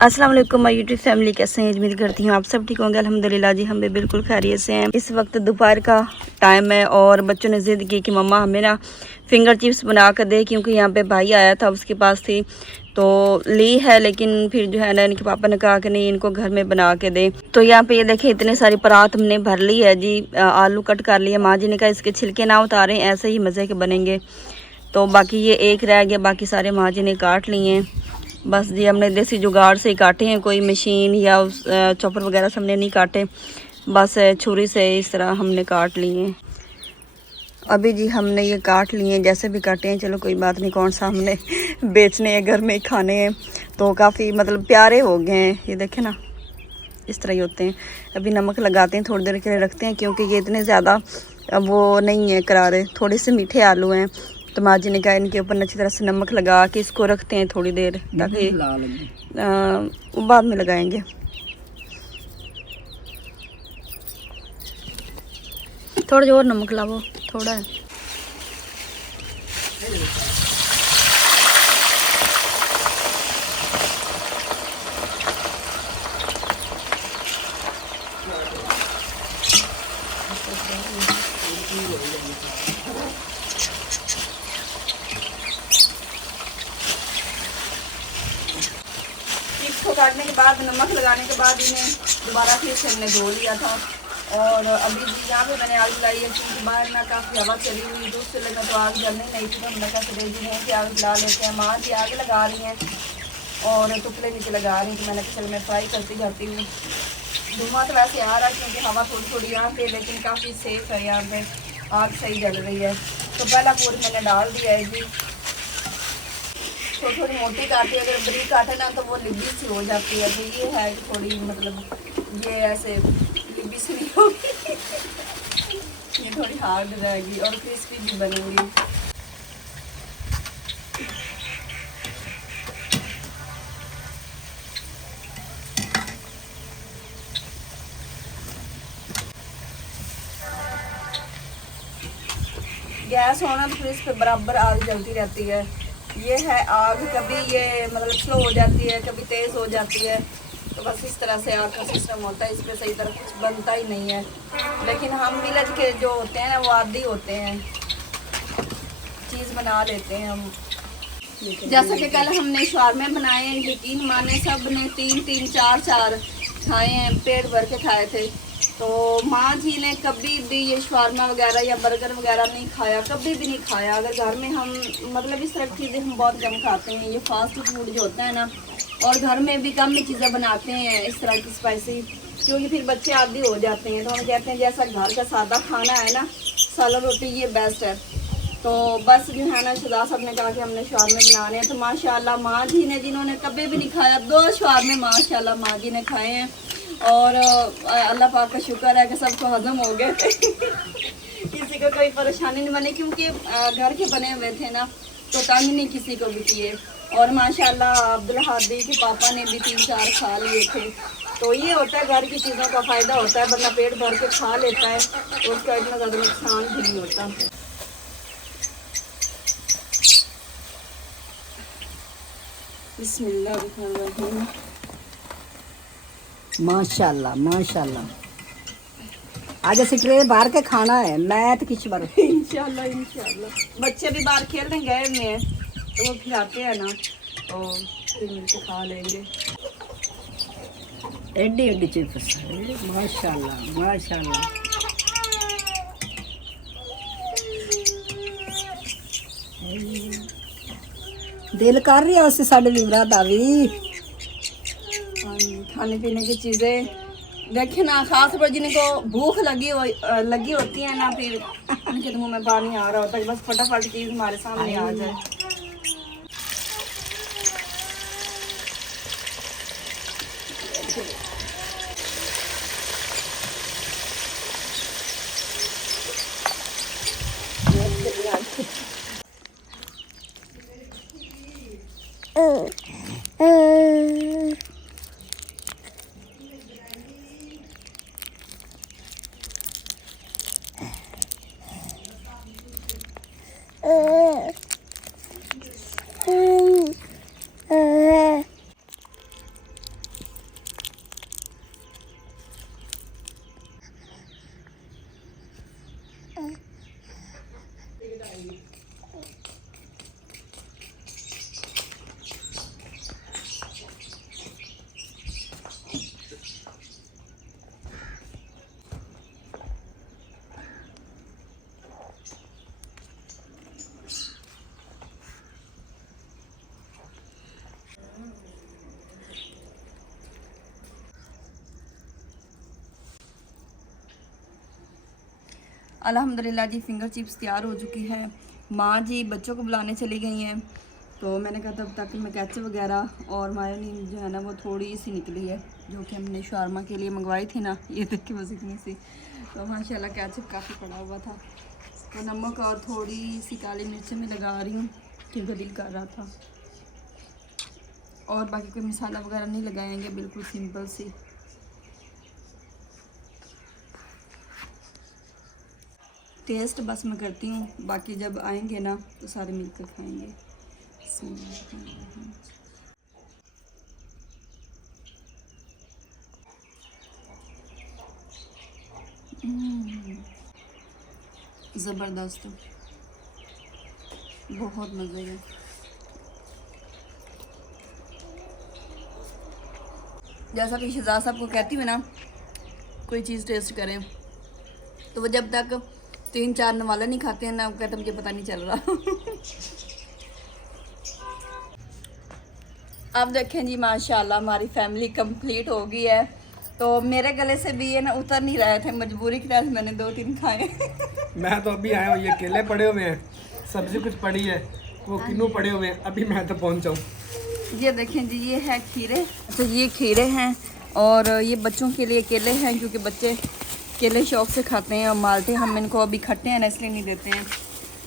अस्सलाम वालेकुम my YouTube family, कैसे हैं? उम्मीद करती हूँ आप सब ठीक होंगे। अल्हम्दुलिल्लाह जी, हम भी बिल्कुल खैरियत से हैं। इस वक्त दोपहर का टाइम है और बच्चों ने ज़िद की कि मम्मा हमें ना फिंगर चिप्स बना कर दे, क्योंकि यहाँ पे भाई आया था, उसके पास थी तो ली है, लेकिन फिर जो है ना इनके पापा ने कहा कि नहीं, इनको घर में बना के दे। तो यहाँ पे ये देखिए इतने सारी परात हमने भर ली है जी। आलू कट कर लिए, माँ जी ने कहा इसके छिलके ना उतारें, ऐसे ही मज़े के बनेंगे। तो बाकी ये एक रह गया, बाकी सारे माँ जी ने काट लिए हैं। बस जी हमने देसी जुगाड़ से ही काटे हैं, कोई मशीन या उस चॉपर वगैरह से हमने नहीं काटे, बस छुरी से इस तरह हमने काट लिए हैं। अभी जी हमने ये काट लिए हैं, जैसे भी काटे हैं, चलो कोई बात नहीं, कौन सा हमने बेचने हैं, घर में ही खाने हैं। तो काफ़ी मतलब प्यारे हो गए हैं, ये देखें ना, इस तरह ही होते हैं। अभी नमक लगाते हैं, थोड़ी देर के लिए रखते हैं, क्योंकि ये इतने ज़्यादा वो नहीं है करारे, थोड़े से मीठे आलू हैं। तो माँ जी ने कहा इनके ऊपर अच्छी तरह से नमक लगा के इसको रखते हैं थोड़ी देर, ताकि बाद में लगाएंगे। थोड़ा जो और नमक लाओ, थोड़ा है। चिप्स को काटने के बाद, नमक लगाने के बाद इन्हें दोबारा फिर से हमने धो लिया था। और अभी जी यहाँ पे मैंने आग जलाई है, क्योंकि बाहर ना काफ़ी हवा चली हुई, तो उससे लगा तो आग जलने नहीं थी, तो हमने कहा दे दी है कि आग जला लेते हैं। माँ जी आगे लगा रही हैं और टुकड़े नीचे लगा रही हैं, तो मैंने कहा चल मैं फ्राई करती जाती हूँ। धुआं तो वैसे आ रहा है, क्योंकि हवा थोड़ी थोड़ी यहाँ पे, लेकिन काफ़ी सेफ है, यहाँ पे आग सही जल रही है। तो पहला पूरी मैंने डाल दिया है जी। तो थोड़ी मोटी काटी, अगर बरीक काटे ना तो वो लिब्बी सी हो जाती है। तो ये है कि थोड़ी मतलब ये ऐसे लिब्बी सी नहीं होगी, ये थोड़ी हार्ड रहेगी और क्रिस्पी भी बनेगी। गैस होना तो फिर इस पर बराबर आग जलती रहती है। ये है आग, कभी ये मतलब स्लो हो जाती है, कभी तेज़ हो जाती है। तो बस इस तरह से आग का सिस्टम होता है, इस पर सही तरह कुछ बनता ही नहीं है। लेकिन हम विलेज के जो होते हैं ना, वो आदी होते हैं, चीज़ बना लेते हैं हम। जैसा कि कल हमने शवारमे बनाए हैं, यकीन माने सब ने तीन चार खाए हैं, पेट भर के खाए थे। तो माँ जी ने कभी भी ये शवारमा वगैरह या बर्गर वगैरह नहीं खाया, कभी भी नहीं खाया। अगर घर में हम मतलब इस तरह की चीज़ें हम बहुत कम खाते हैं, ये फास्ट फूड जो होता है ना, और घर में भी कम ही चीज़ें बनाते हैं इस तरह की स्पाइसी, क्योंकि फिर बच्चे आदी हो जाते हैं। तो हम कहते हैं जैसा घर का सादा खाना है ना, सालन रोटी, ये बेस्ट है। तो बस जो है ना, शुदा साहब ने कहा कि हमने शवारमे बनाने हैं, तो माशाल्लाह माँ जी ने, जिन्होंने कभी भी नहीं खाया, 2 शवारमे माशाल्लाह माँ जी ने खाए हैं। और अल्लाह पाक का शुक्र है कि सबको हजम हो गए थे किसी को कोई परेशानी नहीं बनी, क्योंकि घर के बने हुए थे ना, तो तंग नहीं किसी को भी किए। और माशाल्लाह अब्दुल हादी के पापा ने भी 3-4 खा लिए थे। तो ये होता है, घर की चीज़ों का फ़ायदा होता है, बंदा पेट भर के खा लेता है, तो उसका इतना ज़्यादा नुकसान भी नहीं होता। बिस्मिल्लाहिर्रहमानिर्रहीम। माशाल्लाह माशाल्लाह, आज ऐसे ट्रे बाहर के खाना है, मैं तो किसी बार इंशाल्लाह इंशाल्लाह। बच्चे भी बाहर खेलने गए हुए हैं, तो वो खिलाते हैं ना, तो फिर मिलके खा लेंगे। एडी एडी चिप्स, माशाल्लाह माशाल्लाह। दिल कर रही है उससे साढ़े विवरा का भी खाने पीने की चीज़ें देखिए ना, खास पर जिनको भूख लगी होती है ना, फिर उनके मुंह में पानी आ रहा होता है, बस फटाफट चीज़ हमारे सामने आ जाए। अल्हम्दुलिल्लाह जी फिंगर चिप्स तैयार हो चुकी हैं। माँ जी बच्चों को बुलाने चली गई हैं, तो मैंने कहा तब तक मैं केचप वगैरह और मायोनीज जो है ना वो थोड़ी सी निकली है, जो कि हमने शारमा के लिए मंगवाई थी ना, ये देखिए बस इतनी सी। तो माशाल्लाह केचप काफ़ी पड़ा हुआ था, तो नमक और थोड़ी सी काली मिर्च में लगा रही हूँ क्योंकि दिल कर रहा था। और बाकी कोई मसाला वगैरह नहीं लगाएंगे, बिल्कुल सिंपल सी। टेस्ट बस मैं करती हूँ, बाकी जब आएंगे ना तो सारे मिलकर खाएंगे। ज़बरदस्त, बहुत मज़े है। जैसा कि शहजाद साहब को कहती हूँ ना, कोई चीज़ टेस्ट करें तो वो जब तक 3-4 नवाला नहीं खाते हैं ना, वो कहते मुझे पता नहीं चल रहा। अब देखें जी माशाल्लाह हमारी फैमिली कंप्लीट हो गई है। तो मेरे गले से भी ये ना उतर नहीं रहे थे, मजबूरी की तरह मैंने 2-3 खाए। मैं तो अभी आया हूँ, ये केले पड़े हुए हैं, सब्जी कुछ पड़ी है, वो किन्नू पड़े हुए हैं, अभी मैं तो पहुँचा हूँ। ये देखें जी, ये है खीरे। अच्छा ये खीरे हैं और ये बच्चों के लिए केले हैं, क्योंकि बच्चे केले शौक से खाते हैं, और माल्टे हम इनको अभी खट्टे हैं ना इसलिए नहीं देते हैं।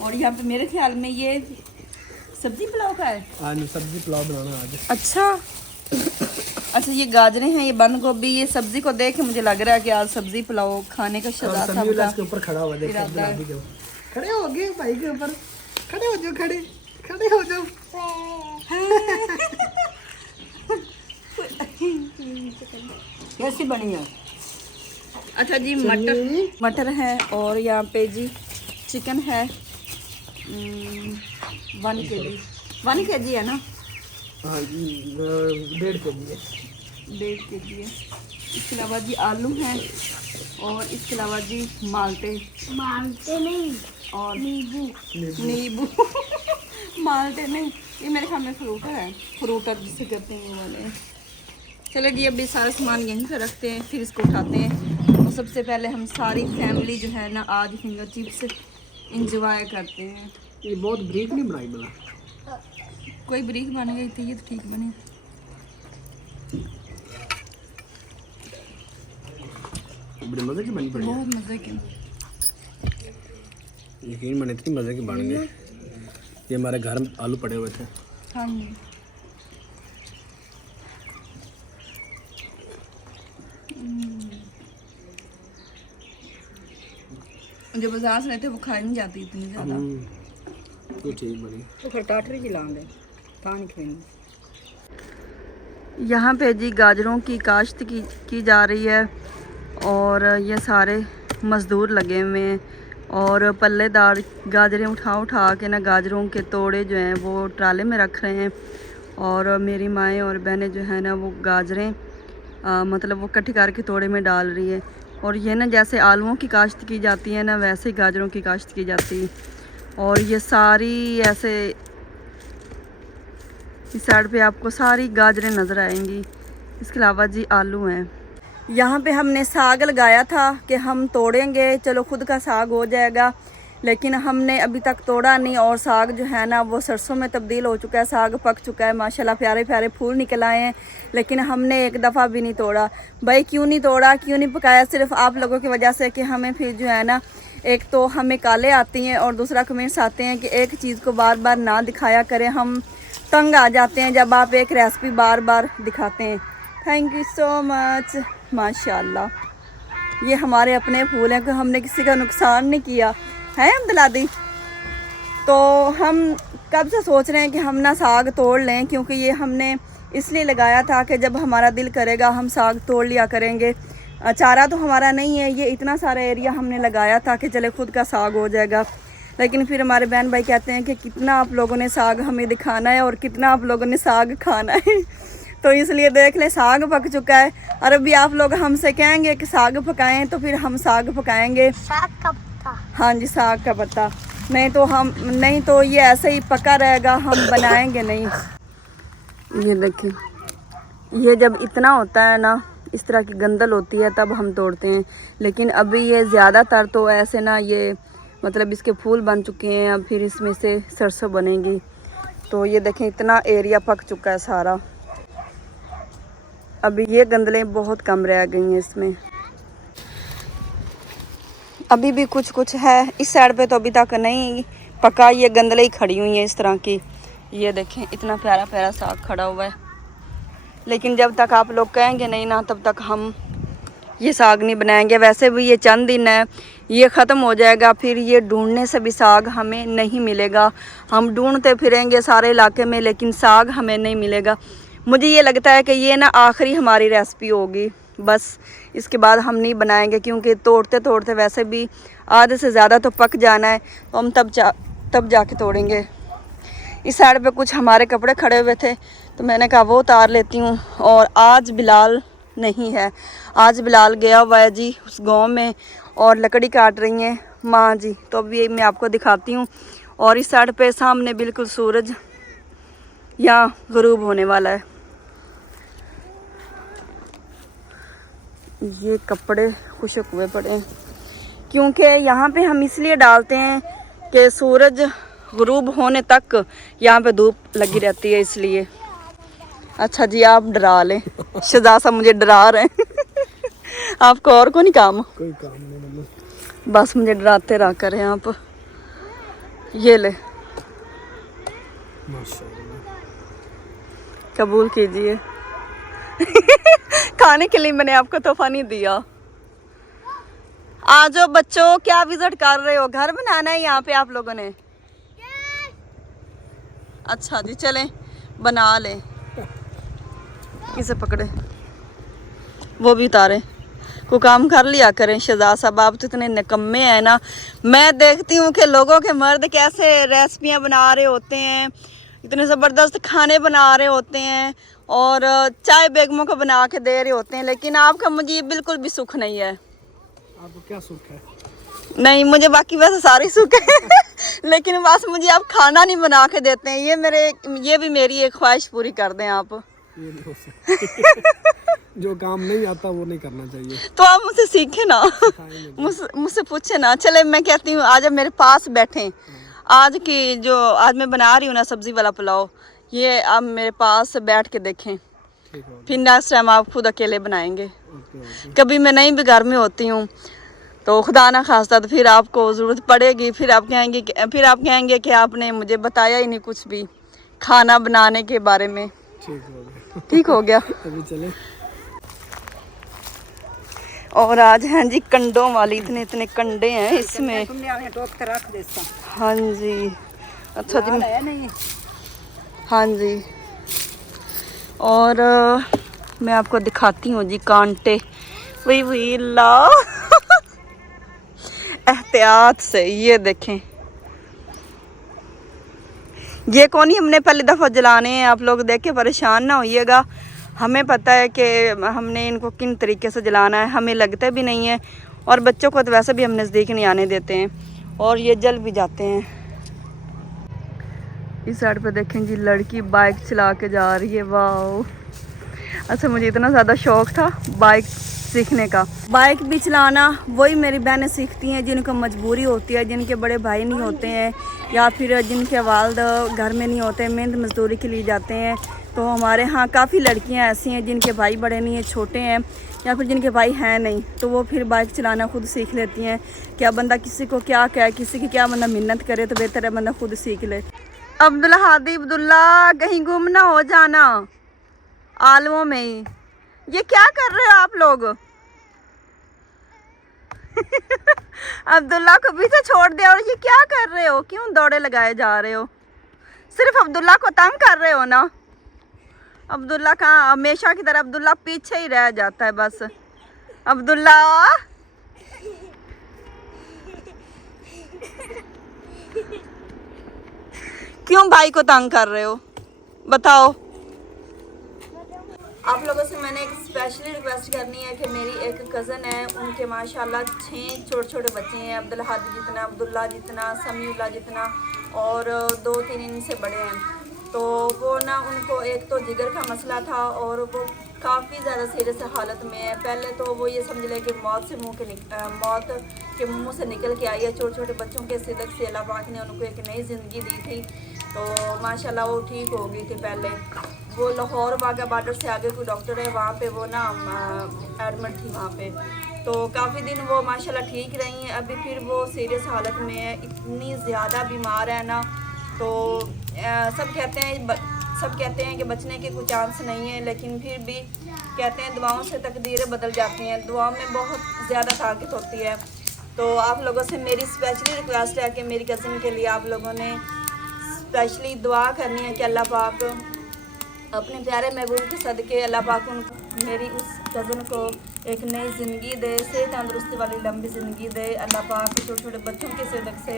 और यहाँ पे मेरे ख्याल में ये सब्जी पुलाव का है। आज सब्जी पुलाव बनाना आज। अच्छा ये गाजरें हैं, ये बंद गोभी। ये सब्जी को देख के मुझे लग रहा है कि आज सब्जी पुलाव खाने का शहजाद साहब का इसके ऊपर खड़ा हुआ, देखो इरादा है। खड़े हो गए भाई के ऊपर, खड़े हो जाओ, खड़े हो जाओ। कैसी बनी है? अच्छा जी मटर है, और यहाँ पे जी चिकन है 1 kg है ना? हाँ जी 1.5 kg है। 1.5 kg है। इसके अलावा जी आलू हैं, और इसके अलावा जी माल्टे नहीं और नींबू माल्टे नहीं, ये मेरे ख्याल में फ्रूटर जिसे कहते हैं वो वाले। चलो जी अभी सारा सामान यहीं पर रखते हैं, फिर इसको उठाते हैं। और सबसे पहले हम सारी फैमिली जो है ना आज फिंगर चिप्स इंजॉय करते हैं। ये बहुत ब्रीक नहीं बनाई बना, कोई ब्रीक बन गई थी, ये तो ठीक बनी। बड़े मजे की बनी पड़ी, बहुत मज़े की। यकीन माने इतनी मजे के बन गए। ये हमारे घर में आलू पड़े हुए थे। हाँ जी जो बाजार से रहते वो खाई नहीं जाती इतनी ज़्यादा। ये ठीक बनी। तो फिर टाटरी जिला दे तानी खरीद। यहाँ पे जी गाजरों की काश्त की जा रही है, और ये सारे मज़दूर लगे हुए हैं, और पल्लेदार गाजरें उठा के ना गाजरों के तोड़े जो हैं वो ट्राले में रख रहे हैं। और मेरी माएँ और बहनें जो है ना वो गाजरें मतलब वो इकट्ठी करके तोड़े में डाल रही है। और ये ना जैसे आलूओं की काश्त की जाती है ना, वैसे ही गाजरों की काश्त की जाती है। और ये सारी ऐसे इस साइड पे आपको सारी गाजरें नज़र आएंगी। इसके अलावा जी आलू हैं। यहाँ पे हमने साग लगाया था कि हम तोड़ेंगे, चलो खुद का साग हो जाएगा, लेकिन हमने अभी तक तोड़ा नहीं। और साग जो है ना वो सरसों में तब्दील हो चुका है, साग पक चुका है माशाल्लाह, प्यारे प्यारे फूल निकल आए हैं, लेकिन हमने एक दफ़ा भी नहीं तोड़ा। भाई क्यों नहीं तोड़ा, क्यों नहीं पकाया? सिर्फ आप लोगों की वजह से कि हमें फिर जो है ना, एक तो हमें काले आती हैं और दूसरा कमेंट्स आते हैं कि एक चीज़ को बार बार ना दिखाया करें, हम तंग आ जाते हैं जब आप एक रेसिपी बार बार दिखाते हैं। Thank you so much. माशाल्लाह ये हमारे अपने फूल हैं कि हमने किसी का नुकसान नहीं किया है अब्दुल्लादी। तो हम कब से सोच रहे हैं कि हम ना साग तोड़ लें, क्योंकि ये हमने इसलिए लगाया था कि जब हमारा दिल करेगा हम साग तोड़ लिया करेंगे। चारा तो हमारा नहीं है, ये इतना सारा एरिया हमने लगाया था कि चले खुद का साग हो जाएगा। लेकिन फिर हमारे बहन भाई कहते हैं कि कितना आप लोगों ने साग हमें दिखाना है और कितना आप लोगों ने साग खाना है। तो इसलिए देख ले साग पक चुका है, और अभी आप लोग हमसे कहेंगे कि साग पकाएं, तो फिर हम साग पकाएंगे। साग का पत्ता। हाँ जी साग का पत्ता, नहीं तो ये ऐसे ही पका रहेगा, हम बनाएंगे नहीं। ये देखिए, ये जब इतना होता है ना, इस तरह की गंदल होती है तब हम तोड़ते हैं। लेकिन अभी ये ज़्यादातर तो ऐसे ना ये मतलब इसके फूल बन चुके हैं, अब फिर इसमें से सरसों बनेगी। तो ये देखें इतना एरिया पक चुका है सारा, अभी ये गंदलें बहुत कम रह गई हैं इसमें। अभी भी कुछ कुछ है इस साइड पे, तो अभी तक नहीं पका, ये गंदलें ही खड़ी हुई हैं इस तरह की। ये देखें इतना प्यारा प्यारा साग खड़ा हुआ है, लेकिन जब तक आप लोग कहेंगे नहीं ना तब तक हम ये साग नहीं बनाएंगे। वैसे भी ये चंद दिन है, ये ख़त्म हो जाएगा, फिर ये ढूंढने से भी साग हमें नहीं मिलेगा। हम ढूंढते फिरेंगे सारे इलाके में लेकिन साग हमें नहीं मिलेगा। मुझे ये लगता है कि ये ना आखिरी हमारी रेसिपी होगी, बस इसके बाद हम नहीं बनाएंगे, क्योंकि तोड़ते तोड़ते वैसे भी आधे से ज़्यादा तो पक जाना है, तो हम तब जाके तोड़ेंगे। इस साइड पे कुछ हमारे कपड़े खड़े हुए थे तो मैंने कहा वो उतार लेती हूँ। और आज बिलाल नहीं है, आज बिलाल गया हुआ है जी उस गांव में, और लकड़ी काट रही हैं माँ जी, तो अभी मैं आपको दिखाती हूँ। और इस साइड पे सामने बिल्कुल सूरज यहाँ गुरूब होने वाला है। ये कपड़े खुशक हुए पड़े हैं, क्योंकि यहाँ पे हम इसलिए डालते हैं कि सूरज गुरूब होने तक यहाँ पे धूप लगी रहती है, इसलिए। अच्छा जी आप डरा लें, शहजाद साहब मुझे डरा रहे हैं आपको और को नहीं काम? कोई काम नहीं, मतलब बस मुझे डराते रहा करें आप। ये ले माशाल्लाह, कबूल कीजिए खाने के लिए मैंने आपको तोहफा नहीं दिया। आ जाओ बच्चों, क्या विजिट कर रहे हो? घर बनाना है यहाँ पे आप लोगों ने? अच्छा जी चलें बना लें। इसे पकड़े, वो भी उतारे, को काम कर लिया करें। शहजाद साहब आप तो इतने निकम्मे हैं ना। मैं देखती हूँ कि लोगों के मर्द कैसे रेसिपियाँ बना रहे होते हैं, इतने ज़बरदस्त खाने बना रहे होते हैं और चाय बेगमों को बना के दे रहे होते हैं, लेकिन आपका मुझे ये बिल्कुल भी सुख नहीं है। आपको क्या सुख है? नहीं मुझे बाकी वैसे सारी सुख है लेकिन बस मुझे आप खाना नहीं बना के देते हैं, ये भी मेरी एक ख्वाहिश पूरी कर दें आप। ये नहीं हो सकता जो काम नहीं आता वो नहीं करना चाहिए। तो आप मुझसे सीखे ना मुझसे पूछे ना। चले मैं कहती हूँ आज आप मेरे पास बैठे, आज की जो आज मैं बना रही हूँ ना सब्जी वाला पुलाव, ये आप मेरे पास बैठ के देखें, फिर नेक्स्ट टाइम आप खुद अकेले बनाएंगे। कभी मैं नहीं भी घर में होती हूँ तो खुदा ना खास्ता तो फिर आपको ज़रूरत पड़ेगी, फिर आप कहेंगे कि आपने मुझे बताया ही नहीं कुछ भी खाना बनाने के बारे में। ठीक हो गया अभी चले। और आज हैं जी कंडों वाली, इतने इतने कंडे हैं इसमें। हाँ जी अच्छा जी नहीं हाँ जी। और मैं आपको दिखाती हूँ जी कांटे, वही ला एहतियात से। ये देखें ये कौन ही हमने पहली दफ़ा जलाने हैं, आप लोग देख के परेशान ना होइएगा। हमें पता है कि हमने इनको किन तरीके से जलाना है, हमें लगता भी नहीं है, और बच्चों को तो वैसे भी हम नज़दीक नहीं आने देते हैं, और ये जल भी जाते हैं। इस साइड पे देखें जी लड़की बाइक चला के जा रही है, वाह। अच्छा मुझे इतना ज़्यादा शौक़ था बाइक सीखने का। बाइक भी चलाना वही मेरी बहनें सीखती हैं जिनको मजबूरी होती है, जिनके बड़े भाई नहीं होते हैं या फिर जिनके वालिद घर में नहीं होते, मेहनत मजदूरी के लिए जाते हैं। तो हमारे यहाँ काफ़ी लड़कियाँ ऐसी हैं जिनके भाई बड़े नहीं हैं, छोटे हैं, या फिर जिनके भाई हैं नहीं, तो वो फिर बाइक चलाना खुद सीख लेती हैं। क्या बंदा किसी को क्या कहे, किसी की क्या बंदा मिन्नत करे, तो बेहतर है बंदा खुद सीख ले। अब्दुल्ला हादी अब्दुल्ला कहीं गुम ना हो जाना आलमों में ही। ये क्या कर रहे हो आप लोग अब्दुल्ला को पीछे छोड़ दिया, और ये क्या कर रहे हो? क्यों दौड़े लगाए जा रहे हो? सिर्फ अब्दुल्ला को तंग कर रहे हो ना। अब्दुल्ला कहाँ, हमेशा की तरह अब्दुल्ला पीछे ही रह जाता है बस। अब्दुल्ला क्यों भाई को तंग कर रहे हो बताओ? आप लोगों से मैंने एक स्पेशली रिक्वेस्ट करनी है कि मेरी एक कज़न है, उनके माशाल्लाह 6 छोटे छोटे बच्चे हैं, अब्दुल हादी जितना, अब्दुल्ला जितना, समीउल्लाह जितना, और 2-3 इनसे बड़े हैं। तो वो ना उनको एक तो जिगर का मसला था और वो काफ़ी ज़्यादा सीरियस हालत में है। पहले तो वो ये समझ ले कि मौत के मुंह से निकल के आई है। छोटे छोटे बच्चों के सिदक से अल्लाह पाक ने उनको एक नई ज़िंदगी दी थी, तो माशाल्लाह वो ठीक हो गई थी। पहले वो लाहौर वाघा बॉर्डर से आगे कोई डॉक्टर है वहाँ पे, वो ना एडमिट थी वहाँ पे, तो काफ़ी दिन वो माशाल्लाह ठीक रही हैं। अभी फिर वो सीरियस हालत में है, इतनी ज़्यादा बीमार है ना। तो सब कहते हैं कि बचने के कोई चांस नहीं है, लेकिन फिर भी कहते हैं दुआओं से तकदीरें बदल जाती हैं। दुआ में बहुत ज़्यादा ताकत होती है। तो आप लोगों से मेरी स्पेशली रिक्वेस्ट है कि मेरी कज़न के लिए आप लोगों ने स्पेशली दुआ करनी है कि अल्लाह पाक अपने प्यारे महबूब के सदके अल्लाह पाक मेरी उस कज़न को एक नई ज़िंदगी दे, सेहत तंदुरुस्ती वाली लंबी ज़िंदगी दे। अल्लाह पाक छोटे छोटे बच्चों के सदक़ से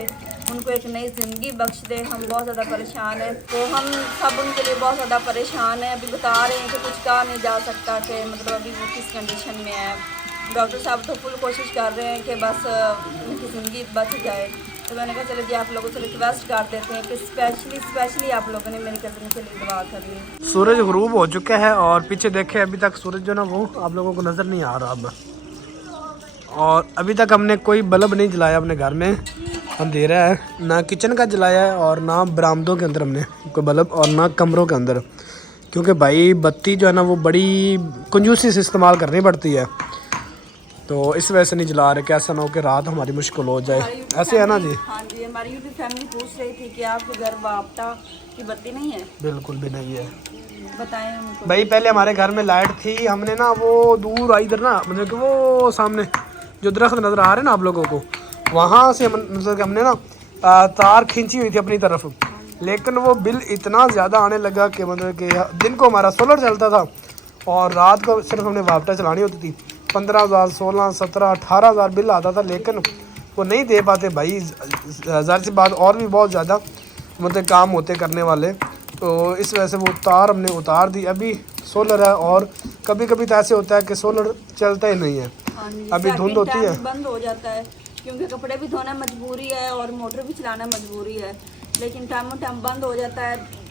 उनको एक नई ज़िंदगी बख्श दे। हम बहुत ज़्यादा परेशान हैं, तो हम सब उनके लिए बहुत ज़्यादा परेशान हैं। अभी बता रहे हैं कि कुछ कहा नहीं जा सकता कि मतलब अभी वो किस कंडीशन में है। डॉक्टर साहब तो फुल कोशिश कर रहे हैं कि बस उनकी ज़िंदगी बच जाए। तो मैंने कहा चलो जी आप लोगों से रिक्वेस्ट कर देते हैं कि स्पेशली आप लोगों ने मेरी कज़न के लिए दुआ करनी। सूरज ग़ुरूब हो चुका है और पीछे देखे अभी तक सूरज जो ना वो आप लोगों को नज़र नहीं आ रहा अब। और अभी तक हमने कोई बल्ब नहीं जलाया अपने घर में, अंधेरा है, ना किचन का जलाया है और ना बरामदों के अंदर हमने कोई बल्ब और ना कमरों के अंदर, क्योंकि भाई बत्ती जो है ना वो बड़ी कंजूसी से इस्तेमाल करनी पड़ती है, तो इस वजह से नहीं जला रहे कि ऐसा ना हो कि रात हमारी मुश्किल हो जाए। ऐसे है ना जी? हाँ जी, हमारी भी फैमिली पूछ रही थी कि आपके घर वापटा की बत्ती नहीं है। बिल्कुल भी नहीं है, बताएं उनको। भाई पहले हमारे घर में लाइट थी, हमने ना वो दूर आई इधर ना, मतलब कि वो सामने जो दरख्त नज़र आ रहे हैं ना आप लोगों को, वहाँ से मतलब कि हमने ना तार खींची हुई थी अपनी तरफ, लेकिन वो बिल इतना ज़्यादा आने लगा कि मतलब कि दिन को हमारा सोलर चलता था और रात को सिर्फ हमने वापटा चलानी होती थी। 15,000 16 17 18,000 बिल आता था, लेकिन वो नहीं दे पाते भाई। ज़ाहिर सी बात और भी बहुत ज़्यादा मतलब काम होते करने वाले, तो इस वजह से वो तार हमने उतार दी। अभी सोलर है और कभी कभी तो ऐसे होता है कि सोलर चलता ही नहीं है। अभी धुंध होती है, बंद हो जाता है, क्योंकि कपड़े भी धोना मजबूरी है और मोटर भी चलाना मजबूरी है, लेकिन टाइम बंद हो जाता है।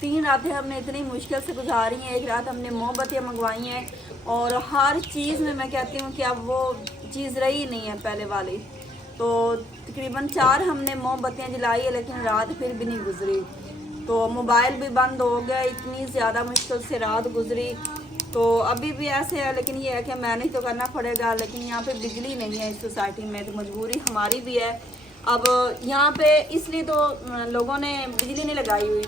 3 रातें हमने इतनी मुश्किल से गुजारी हैं। एक रात हमने मोमबत्तियाँ मंगवाई हैं और हर चीज़ में मैं कहती हूँ कि अब वो चीज़ रही नहीं है पहले वाली। तो तकरीबन 4 हमने मोमबत्तियाँ जलाई है, लेकिन रात फिर भी नहीं गुजरी। तो मोबाइल भी बंद हो गया, इतनी ज़्यादा मुश्किल से रात गुजरी। तो अभी भी ऐसे है, लेकिन ये है कि मैनेज तो करना पड़ेगा। लेकिन यहाँ पे बिजली नहीं है इस सोसाइटी में, तो मजबूरी हमारी भी है। अब यहाँ पे इसलिए तो लोगों ने बिजली नहीं लगाई हुई।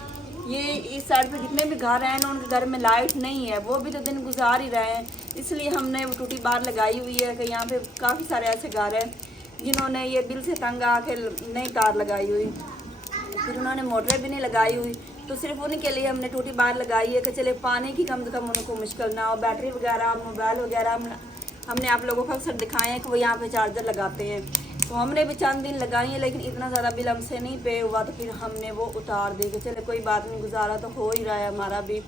ये इस साइड पे जितने भी घर हैं ना, उनके घर में लाइट नहीं है, वो भी तो दिन गुजार ही रहे हैं। इसलिए हमने वो टूटी बार लगाई हुई है कि यहाँ पे काफ़ी सारे ऐसे घर हैं जिन्होंने ये बिल से तंग आके नई तार लगाई हुई, फिर उन्होंने मोटरें भी नहीं लगाई हुई। तो सिर्फ उन्हीं के लिए हमने टूटी बार लगाई है कि चले पानी की कम से कम उनको मुश्किल ना हो। बैटरी वगैरह मोबाइल वगैरह हमने आप लोगों को अक्सर दिखाए हैं कि वो यहाँ पे चार्जर लगाते हैं, तो हमने भी चंद दिन लगाई है, लेकिन इतना ज़्यादा बिल हमसे नहीं पे हुआ, तो फिर हमने वो उतार दी कि चले कोई बात नहीं, गुजारा तो हो ही रहा है हमारा भी।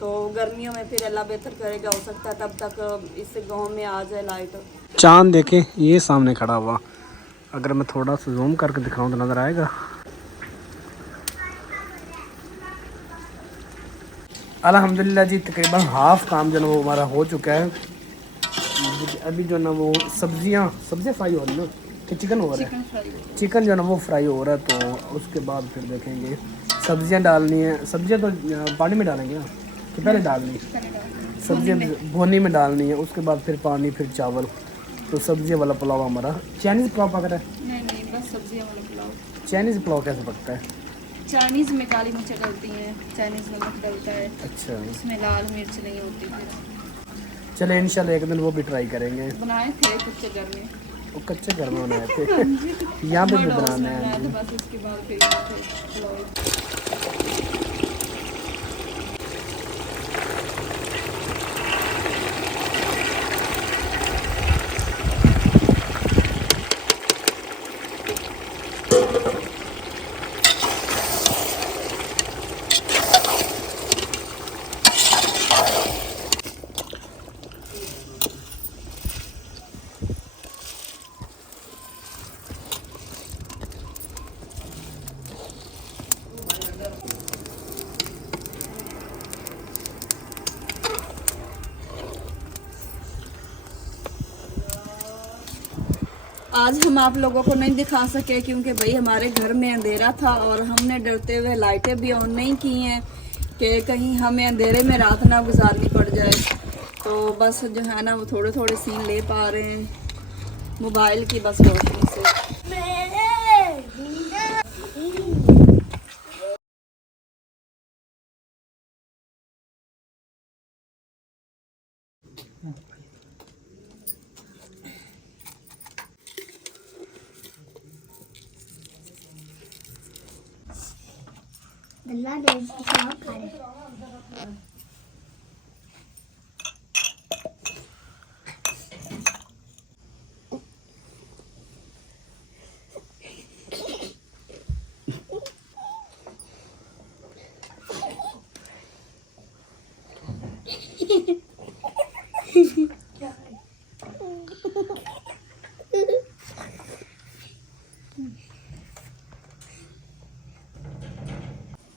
तो गर्मियों में फिर अल्लाह बेहतर करेगा, हो सकता है तब तक इस गांव में आ जाए लाइट। चांद देखे ये सामने खड़ा हुआ, अगर मैं थोड़ा सा जूम करके दिखाऊं तो नज़र आएगा। अल्हम्दुलिल्लाह जी, तकरीबन हाफ काम जो ना वो हमारा हो चुका है। अभी जो ना वो सब्जियां फ्राई हो रही है ना, कि चिकन हो रहा है, चिकन जो ना वो फ्राई हो रहा है। तो उसके बाद फिर देखेंगे सब्जियां डालनी है। सब्जियां तो पानी में डालेंगे ना कि पहले डालनी, सब्जियां भुनी में डालनी है, उसके बाद फिर पानी, फिर चावल। तो सब्जियां वाला पुलाव हमारा चाइनीज़ पुलाव पक रहा है। नहीं, बस सब्जियां वाला पुलाव। चाइनीज़ पुलाव कैसे पकता है? चाइनीज़ में काली मिर्च डलती हैं, चाइनीज़ नमक डलता है, अच्छा, उसमें लाल मिर्च नहीं होती। चले इंशाल्लाह एक दिन वो भी ट्राई करेंगे। बनाए थे कच्चे घर में, वो कच्चे घर में बनाए थे, यहाँ पे भी बनाना है। तो बस उसके बाद फिर यहाँ पे पुलाव। आज हम आप लोगों को नहीं दिखा सके क्योंकि भाई हमारे घर में अंधेरा था और हमने डरते हुए लाइटें भी ऑन नहीं की हैं कि कहीं हमें अंधेरे में रात ना गुजारनी पड़ जाए। तो बस जो है ना वो थोड़े थोड़े सीन ले पा रहे हैं मोबाइल की बस रोशनी से।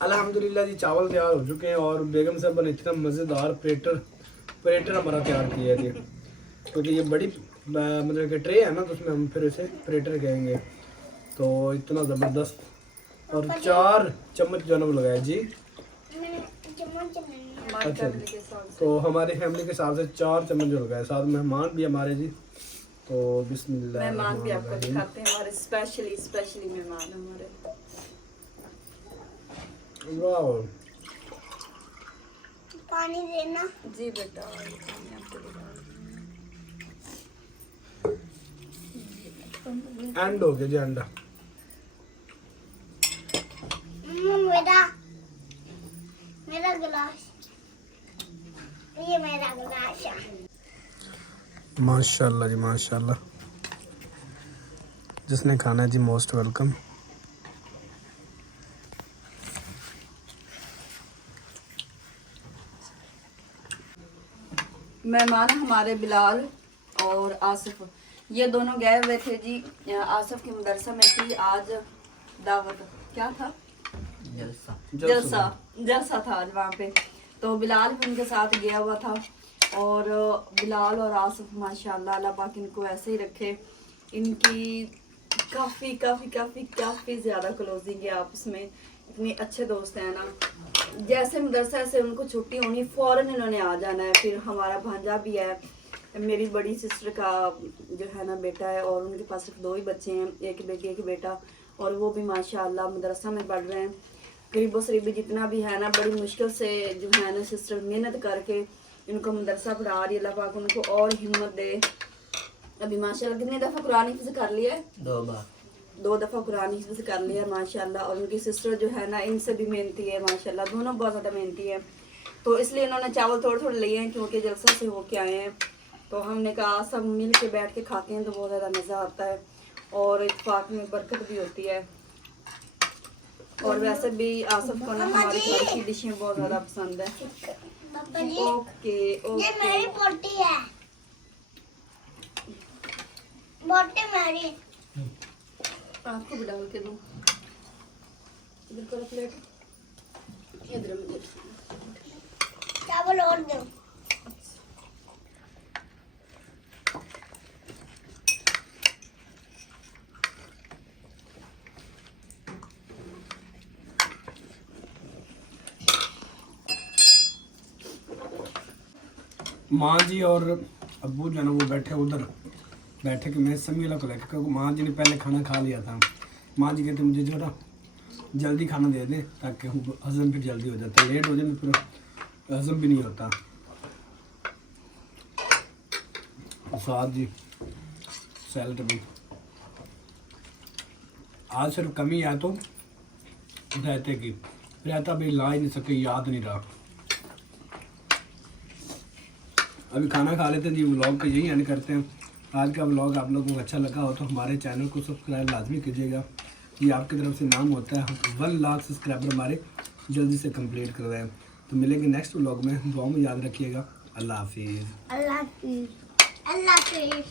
अल्हम्दुलिल्लाह जी चावल तैयार हो चुके हैं और बेगम साहब ने इतना मज़ेदार परेटर हमारा तैयार किया है क्योंकि ये बड़ी मतलब कि ट्रे है ना तो उसमें हम फिर इसे परेटर कहेंगे। तो इतना ज़बरदस्त और 4 चम्मच जो है ना वो लगाया जी। अच्छा जी, तो हमारी फैमिली के हिसाब से 4 चम्मच जो लगाया, साथ मेहमान भी हमारे जी। तो बिस्मिल्लाह। मेहमान भी आपको दिखाते हैं हमारे स्पेशली मेहमान हमारे। वाह, पानी देना जी बेटा। एंड हो गया जी, अंडा। मेरा गिलास, ये मेरा गिलास है। माशाल्लाह जी माशाल्लाह। जिसने खाना है जी मोस्ट वेलकम। मेहमान हमारे बिलाल और आसिफ, ये दोनों गए हुए थे जी। आसिफ की मदरसा में थी आज दावत, क्या था, जलसा था आज वहाँ पे। तो बिलाल भी उनके साथ गया हुआ था और बिलाल और आसिफ माशाल्लाह अल्लाह पाक इनको ऐसे ही रखे। इनकी काफ़ी ज़्यादा क्लोजिंग है आपस में, इतने अच्छे दोस्त हैं ना। जैसे मदरसा से उनको छुट्टी होनी फ़ौरन इन्होंने आ जाना है। फिर हमारा भांजा भी है, मेरी बड़ी सिस्टर का जो है ना बेटा है और उनके पास सिर्फ 2 ही बच्चे हैं, एक बेटी एक बेटा, और वो भी माशाल्लाह मदरसा में पढ़ रहे हैं। करीबो करीबी जितना भी है ना बड़ी मुश्किल से जो है ना सिस्टर मेहनत करके इनको मदरसा पढ़ा रही है। अल्लाह पाक उनको और हिम्मत दे। अभी माशाल्लाह कितनी दफ़ा कुरान हिफ्ज़ कर लिया है? 2 दफ़ा कुरान हिफ्ज़ कर लिया है माशाल्लाह। और उनकी सिस्टर जो है ना इनसे भी मेहनती है माशाल्लाह, दोनों बहुत ज़्यादा मेहनती है। तो इसलिए इन्होंने चावल थोड़े लिए हैं क्योंकि जलसा से होके आए हैं। तो हमने कहा सब मिल के बैठ के खाते हैं तो बहुत ज़्यादा मज़ा आता है और इत्तेफाक में बरकत भी होती है। और वैसे भी आसिफ को ना हमारे घर की डिशें बहुत ज़्यादा पसंद है। ओके ये मेरी पोटी है, पोटी मेरी। आपको भी डाल के दूँ, इधर करो प्लेट, इधर मुझे चावल और दो। माँ जी और अब्बू जो है ना वो बैठे उधर बैठे कि मैं समीला को लेकर, क्योंकि माँ जी ने पहले खाना खा लिया था। माँ जी कहते मुझे जो ना जल्दी खाना दे दें ताकि हज़म फिर जल्दी हो जाता है, लेट हो जाए फिर हज़म भी नहीं होता। साथ जी सैलड भी आज सिर्फ कमी है तो रायते की, रायता भी ला ही नहीं सके, याद नहीं रहा। अभी खाना खा लेते हैं जी, व्लॉग का यही एंड करते हैं। आज का व्लॉग आप लोगों को अच्छा लगा हो तो हमारे चैनल को सब्सक्राइब लाजमी कीजिएगा, ये आपकी तरफ से नाम होता है। 1 लाख सब्सक्राइबर हमारे जल्दी से कंप्लीट कर रहे हैं। तो मिलेंगे नेक्स्ट व्लॉग में, दुआ में याद रखिएगा। अल्लाह हाफिज़। अल्लाह हाफिज़।